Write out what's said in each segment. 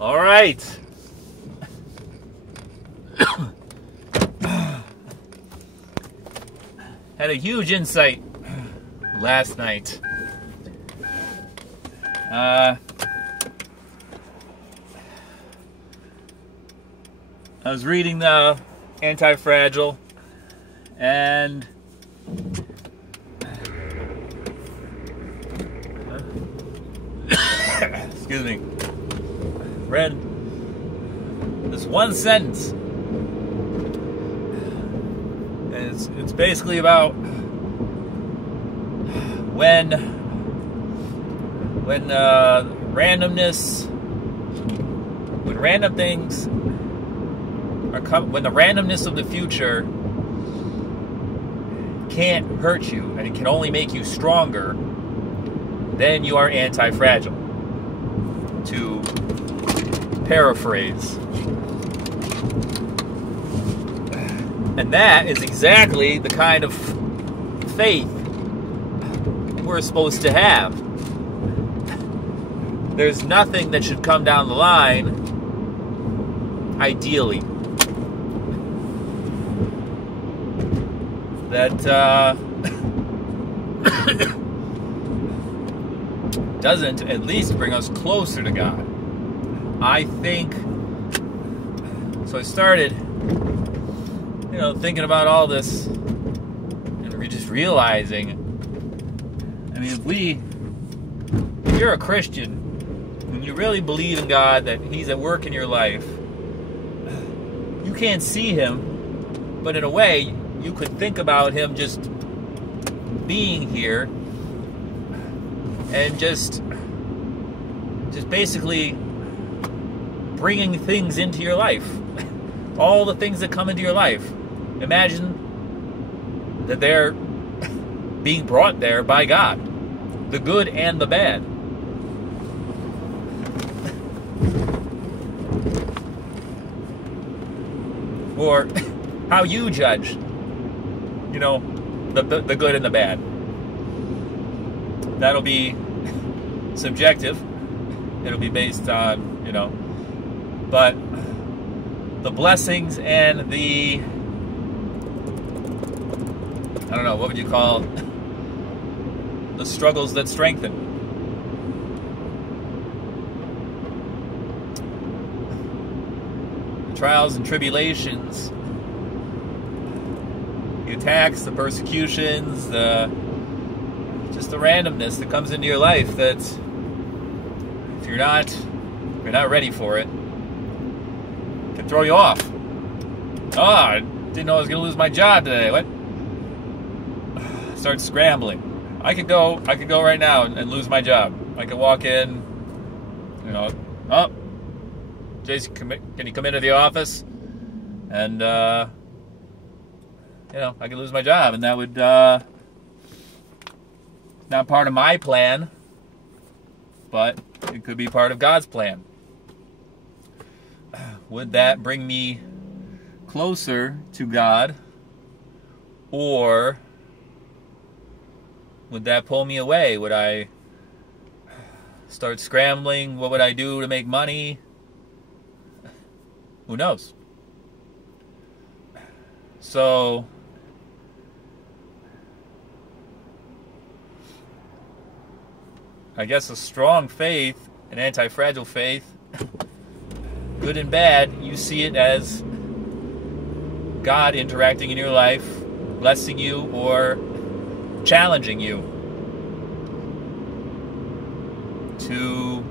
All right. Had a huge insight last night. I was reading the Anti-Fragile, and excuse me, read this one sentence, and it's basically about when randomness, when random things are when the randomness of the future can't hurt you and it can only make you stronger, then you are anti-fragile, to paraphrase. And that is exactly the kind of faith we're supposed to have. There's nothing that should come down the line, ideally, that doesn't at least bring us closer to God. I think, so I started, thinking about all this, and just realizing, I mean, if you're a Christian, when you really believe in God, that He's at work in your life, you can't see Him, but in a way, you could think about Him just being here and just basically bringing things into your life. All the things that come into your life. Imagine that they're being brought there by God. The good and the bad. Or how you judge, the good and the bad. That'll be subjective. It'll be based on, but the blessings and the, I don't know, what would you call the struggles that strengthen? The trials and tribulations, the attacks, the persecutions, just the randomness that comes into your life, that if you're not ready for it, can throw you off. Oh, I didn't know I was going to lose my job today. What? Start scrambling. I could go right now and lose my job. I could walk in, oh, Jason, can you come into the office? And, I could lose my job, and that would, not part of my plan, but it could be part of God's plan. Would that bring me closer to God, or would that pull me away? Would I start scrambling? What would I do to make money? Who knows? So, I guess a strong faith, an anti-fragile faith, good and bad, you see it as God interacting in your life, blessing you, or challenging you to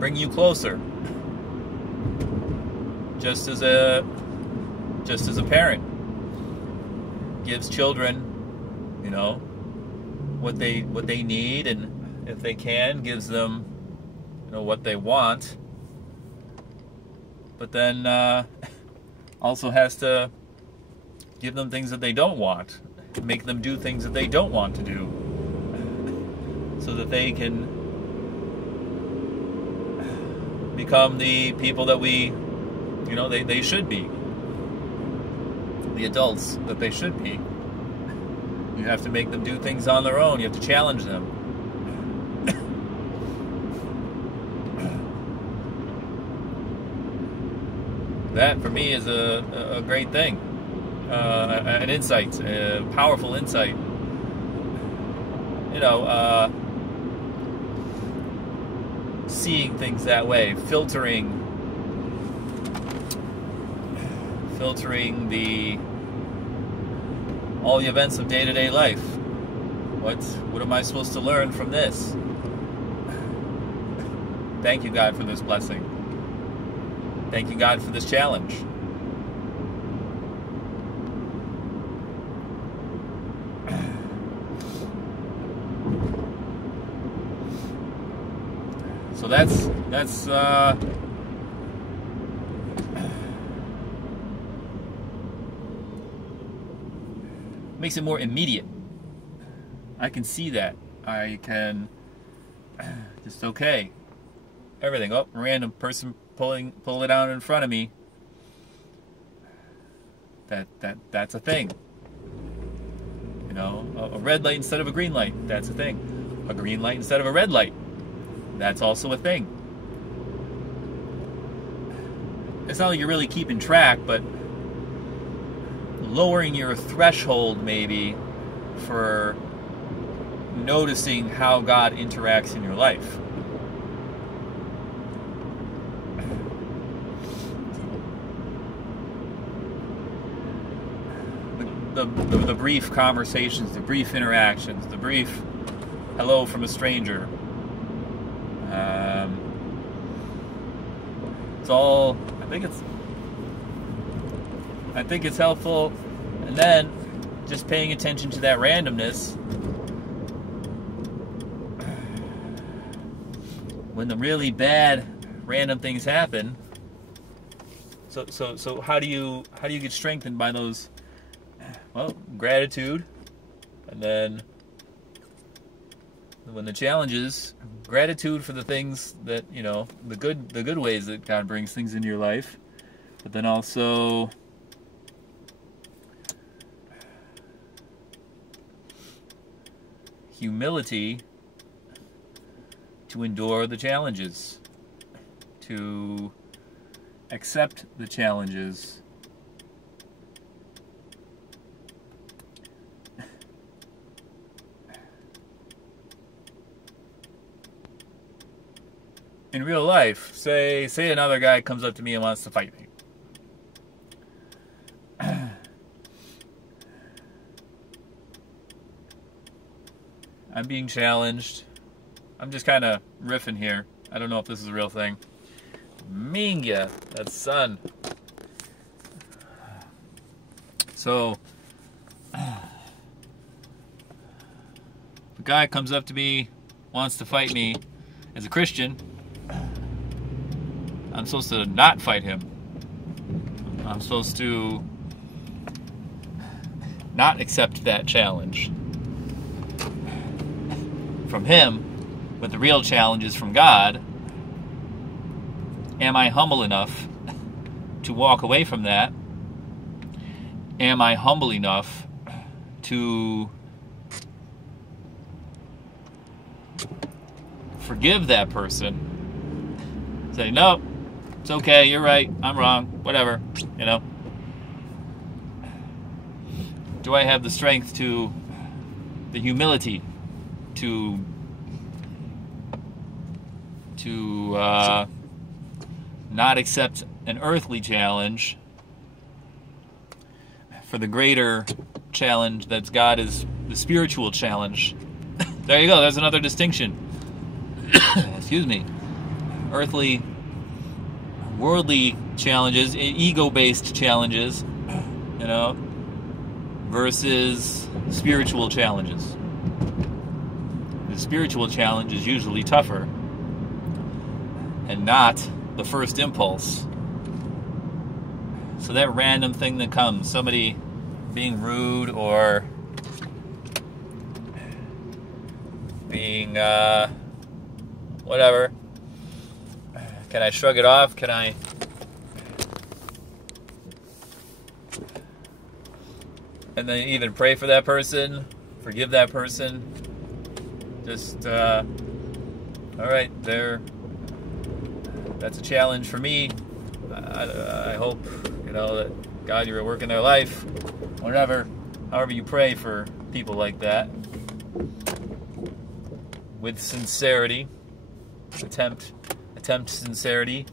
bring you closer. Just as a parent gives children, what they need, and if they can, gives them, what they want. But then also has to give them things that they don't want, make them do things that they don't want to do, so that they can become the people that they should be, the adults that they should be. You have to make them do things on their own. You have to challenge them. that for me is a great thing, an insight, a powerful insight. Seeing things that way, filtering all the events of day-to-day life. What am I supposed to learn from this? Thank you, God, for this blessing. Thank you, God, for this challenge. So that's makes it more immediate. I can see that. I can just everything. Oh, random person pull it out in front of me. That's a thing. A red light instead of a green light. That's a thing. A green light instead of a red light. That's also a thing. It's not like you're really keeping track, but lowering your threshold maybe for noticing how God interacts in your life. The brief conversations, the brief interactions, the brief hello from a stranger. It's all. I think it's helpful, and then just paying attention to that randomness when the really bad random things happen. So how do you get strengthened by those? Well, gratitude, and then when the challenges, gratitude for the things that the good ways that God brings things into your life, but then also humility to endure the challenges, to accept the challenges. In real life, say another guy comes up to me and wants to fight me. I'm being challenged. I'm just kind of riffing here. I don't know if this is a real thing. Minga, that's sun. So, the guy comes up to me, wants to fight me. As a Christian, I'm supposed to not fight him. I'm supposed to not accept that challenge from him, but the real challenge is from God. Am I humble enough to walk away from that? Am I humble enough to forgive that person? Say, no, it's okay, you're right, I'm wrong, whatever, Do I have the strength the humility to not accept an earthly challenge for the greater challenge that's God is the spiritual challenge? There you go, there's another distinction. Excuse me. Earthly, worldly challenges, ego-based challenges, versus spiritual challenges. The spiritual challenge is usually tougher and not the first impulse. So that random thing that comes, somebody being rude or being whatever, can I shrug it off? Can I and then even pray for that person, forgive that person? Just all right, that's a challenge for me. I hope, that God, you're at work in their life, whatever, however you pray for people like that, with sincerity, attempt sincerity,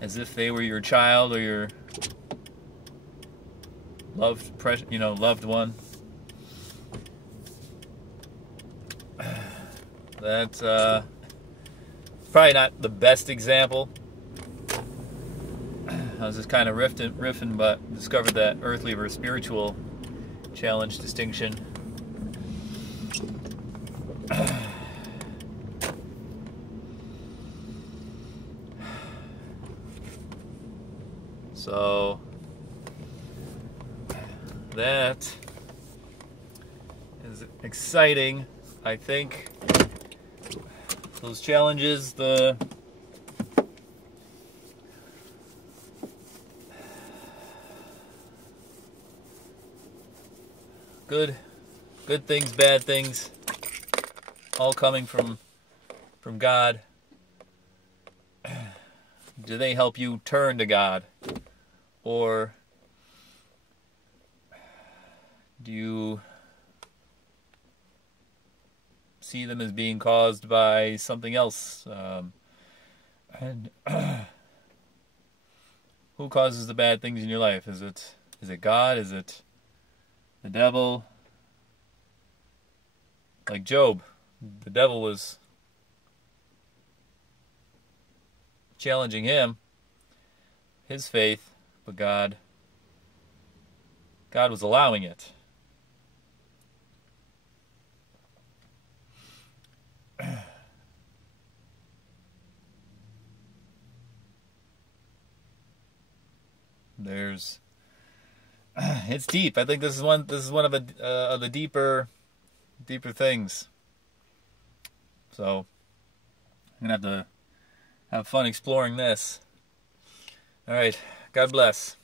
as if they were your child or your loved one. That's probably not the best example. I was just kind of riffing, but discovered that earthly versus spiritual challenge distinction. So that is exciting. I think those challenges, the good things, bad things, all coming from God. Do they help you turn to God? Or do you see them as being caused by something else? And who causes the bad things in your life? Is it God? Is it the devil? Like Job, the devil was challenging him, his faith, but God was allowing it. It's deep. I think this is one of the deeper things. So I'm gonna have to have fun exploring this. All right. God bless.